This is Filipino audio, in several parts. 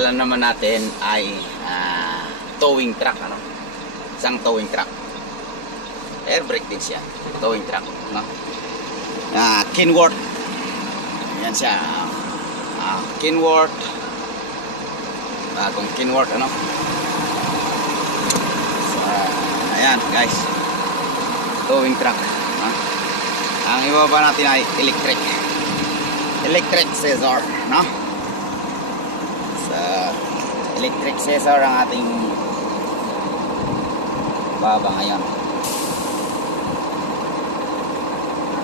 Alam naman natin ay towing truck, ano? Isang towing truck. Air brake din siya. Towing truck, no? Kenworth. Yan siya. Kenworth. Bagong Kenworth, ano? So, ayan, guys. Towing truck. Ang ibaba natin ay electric. Electric scissor, no? Electric scissor ang ating baba ngayon.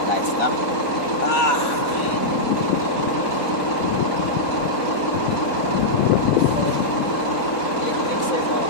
Nice, no? Electric scissor.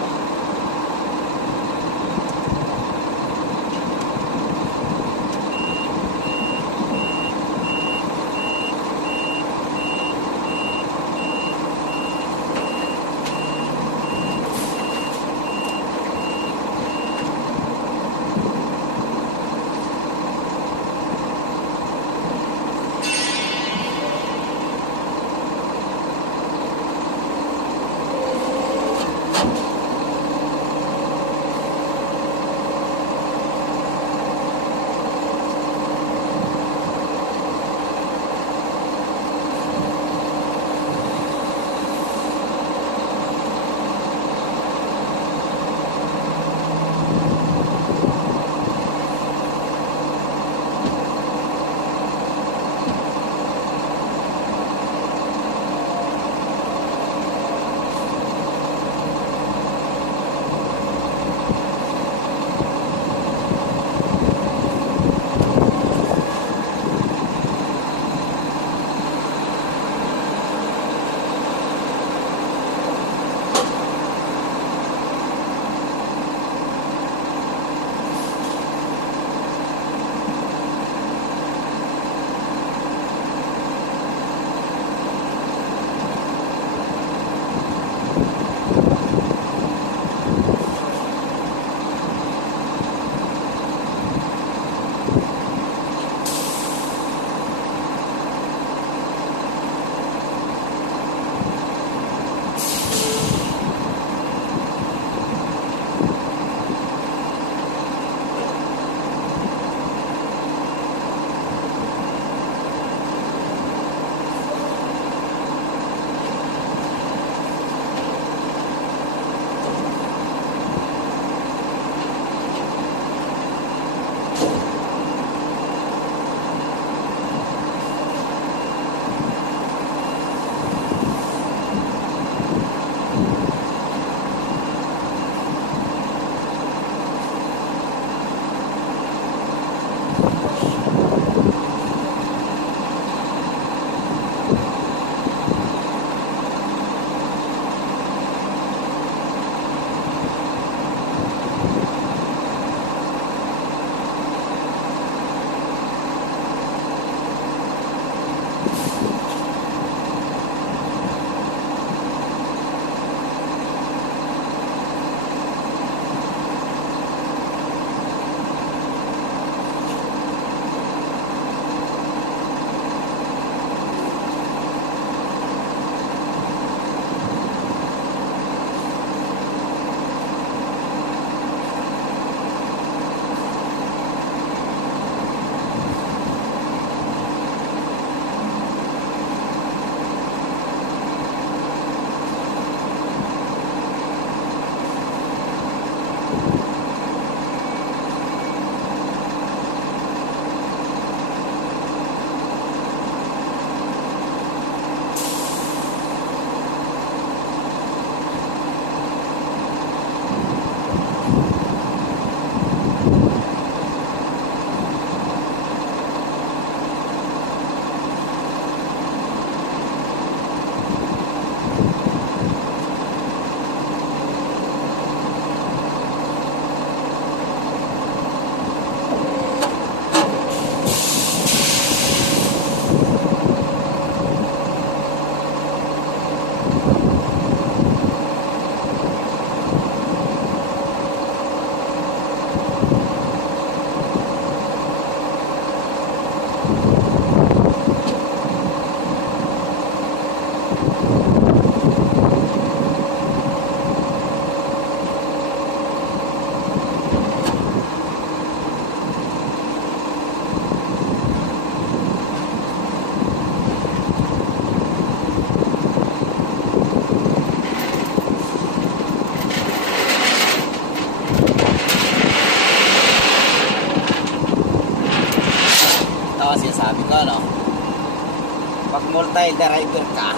versatile driver ka,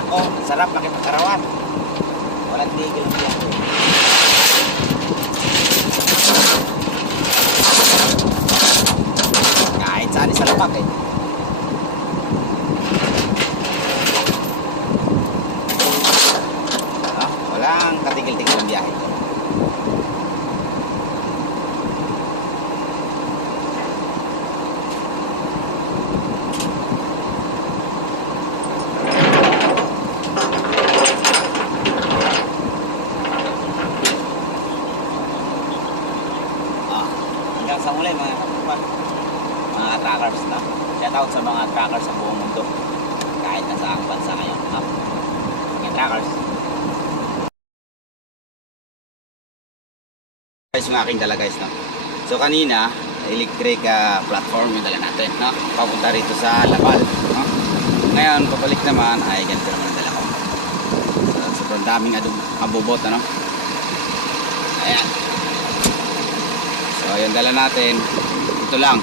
ako, sarap makipagkarawan. Walang tigil ang biyahe. Kahit saan sa lapak eh. Walang katigil-tigil ang biyahe. Hanggang sa muli mga kapatid, mga trackers na. Shout out sa mga trackers sa buong mundo. Kahit nasa ang bansa ngayon. Mga trackers. Guys, yung aking dala guys, no? So kanina, electric platform yung dala natin, no? Papunta rito sa Labal, no? Ngayon, pabalik naman, ay ganito naman ang dala ko. So, sobrang daming abubot, ano? Ayan. So, yung dala natin, ito lang.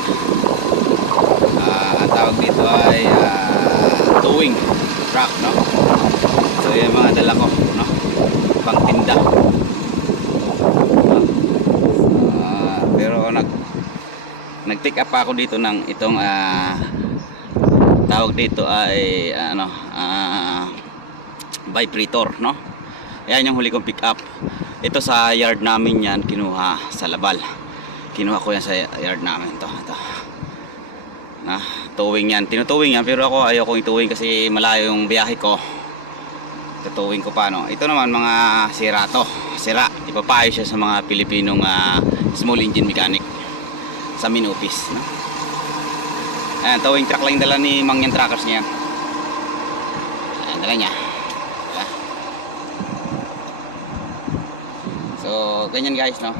Ang tawag dito ay towing truck, no? So, yung mga dala ko, no? Pang tinda. Pero nag-take up ako dito ng itong tawag dito ay vibrator, no? Ayan yung huli kong pick up. Ito sa yard namin yan, kinuha sa Labal. Kinuha ko yan sa yard namin. Ito. Na, towing yan. Tinutowing yan, pero ako ayaw kong itowing kasi malayo yung biyahe ko. Tutowing ko pa, no? Ito naman mga sira to. Sira. Ipapayo siya sa mga Pilipinong small engine mechanic sa main office, no? Ayan, towing truck lang yung dala ni Mangyan Trackers niya. Ayan, dala niya. Ayan. So, ganyan guys, no?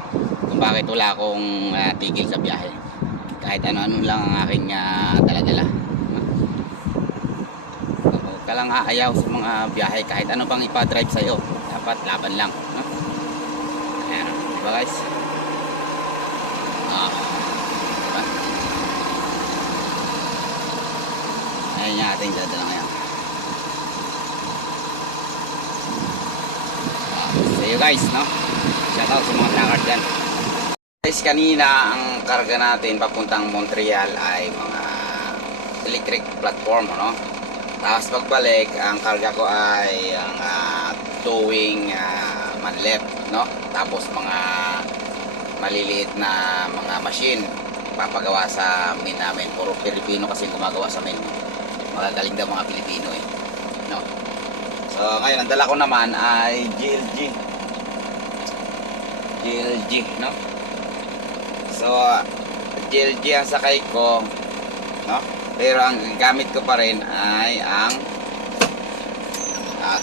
Kung bakit wala akong tigil sa biyahe. Kahit ano-ano lang ang aking dala-dala. No? Huwag ka lang aayaw sa mga biyahe. Kahit ano pang ipa-drive sa'yo. Dapat laban lang, no? Ayan, diba guys? Diba? Ayan yung ating dala-dala ngayon. See you guys, no? Shout out sa mga trackers dyan. Guys, kanina ang karga natin papuntang Montreal ay mga electric platform, no? Tapos pagbalik, ang karga ko ay ang towing manlet, no? Tapos mga maliliit na mga machine papagawa sa main namin. Puro Pilipino kasi gumagawa sa main. Magagaling daw mga Pilipino eh, no? So ngayon ang dala ko naman ay GLG, no? So GLG ang sakay ko, no? Pero ang gamit ko pa rin ay ang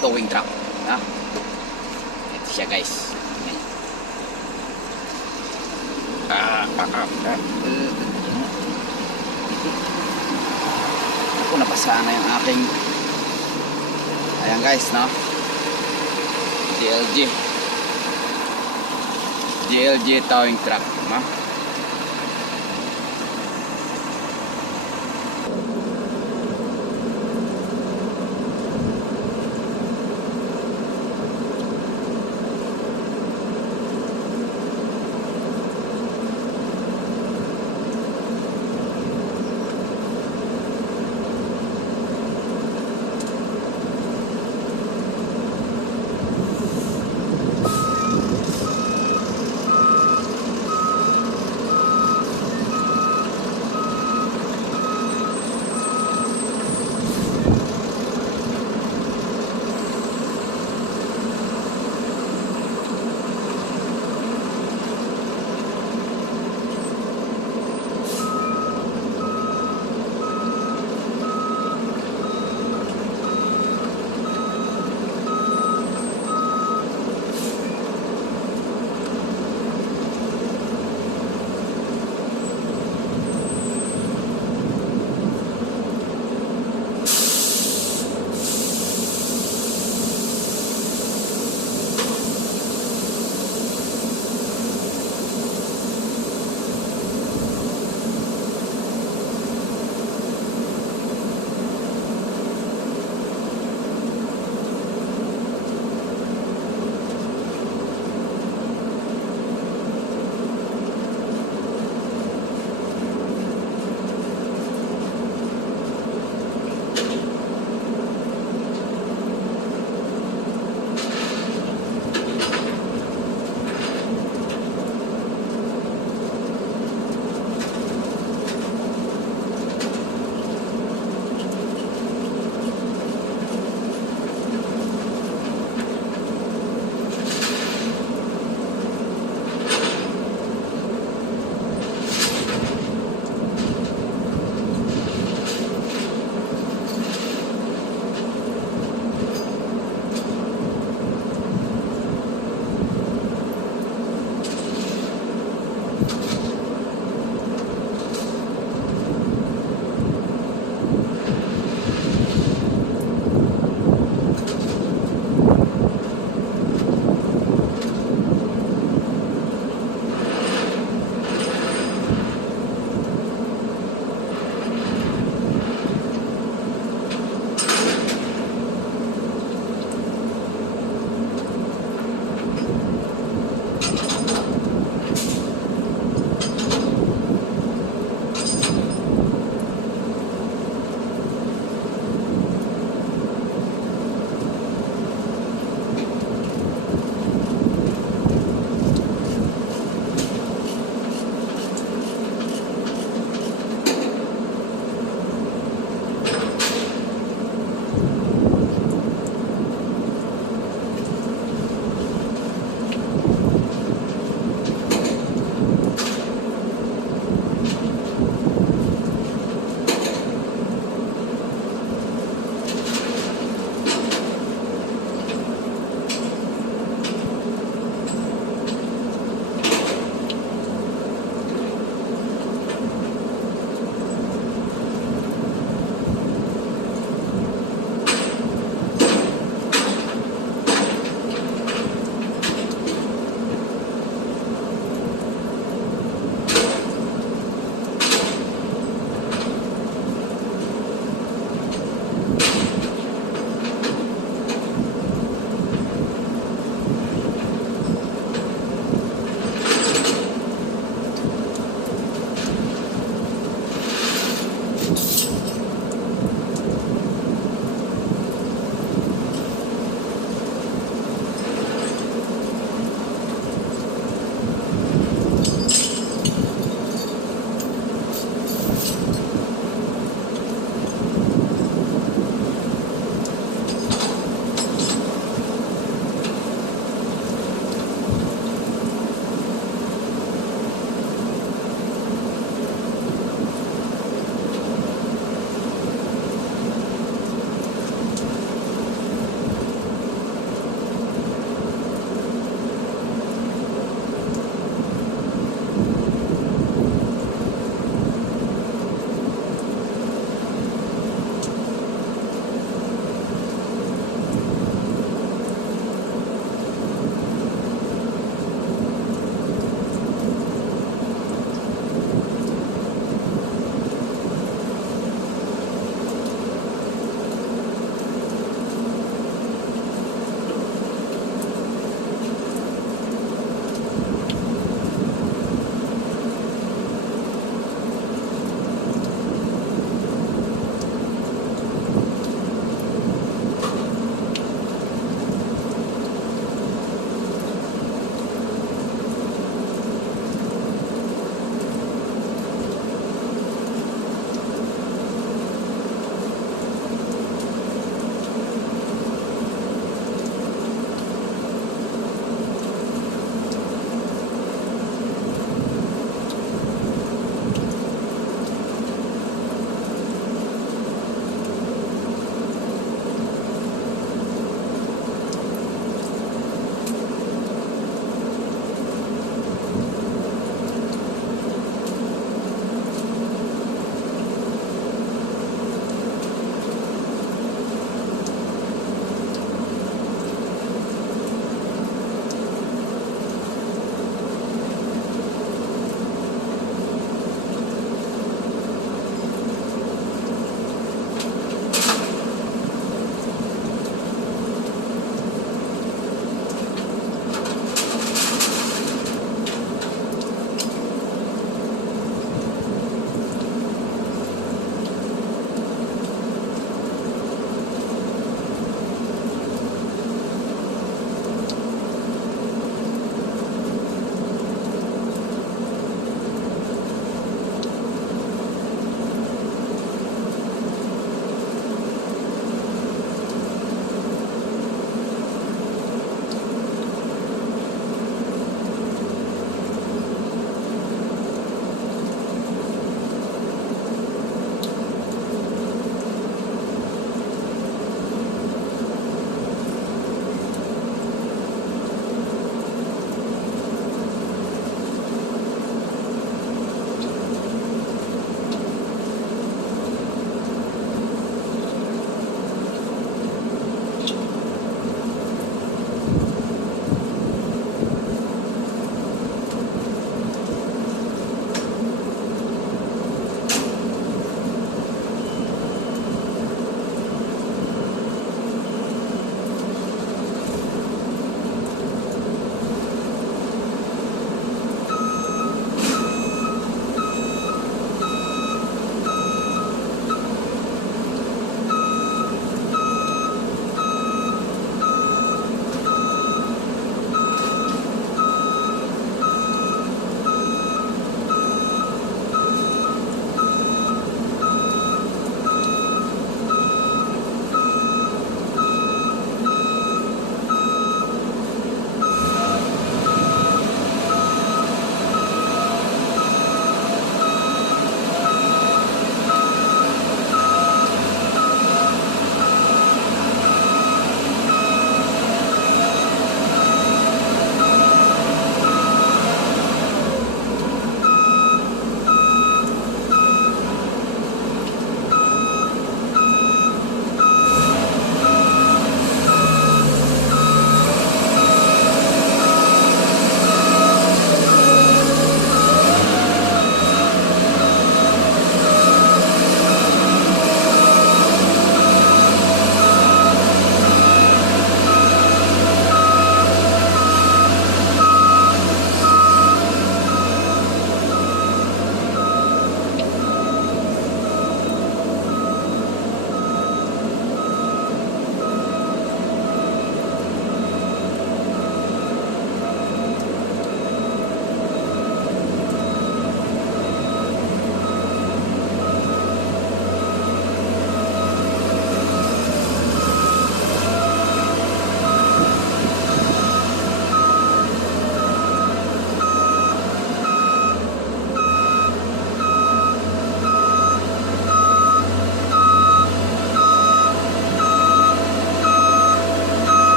towing truck, no? Ito siya guys. Ako napasa na yung aking, ayan guys, no? GLG towing truck, no?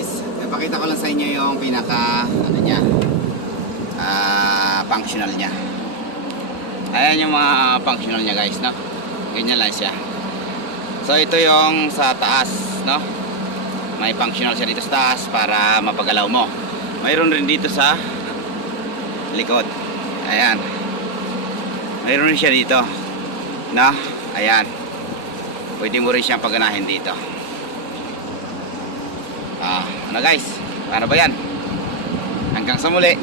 guys, ipakita ko lang sa inyo yung pinaka ano niya, functional niya. Ayan yung mga functional niya guys, no? Ganyan lang siya. So ito yung sa taas, no? May functional siya dito sa taas para mapagalaw mo. Mayroon rin dito sa likod. Ayan. Mayroon rin siya dito, no? Ayan. Pwede mo rin siyang paganahin dito. Ano guys? Paano ba yan? Hanggang sa muli.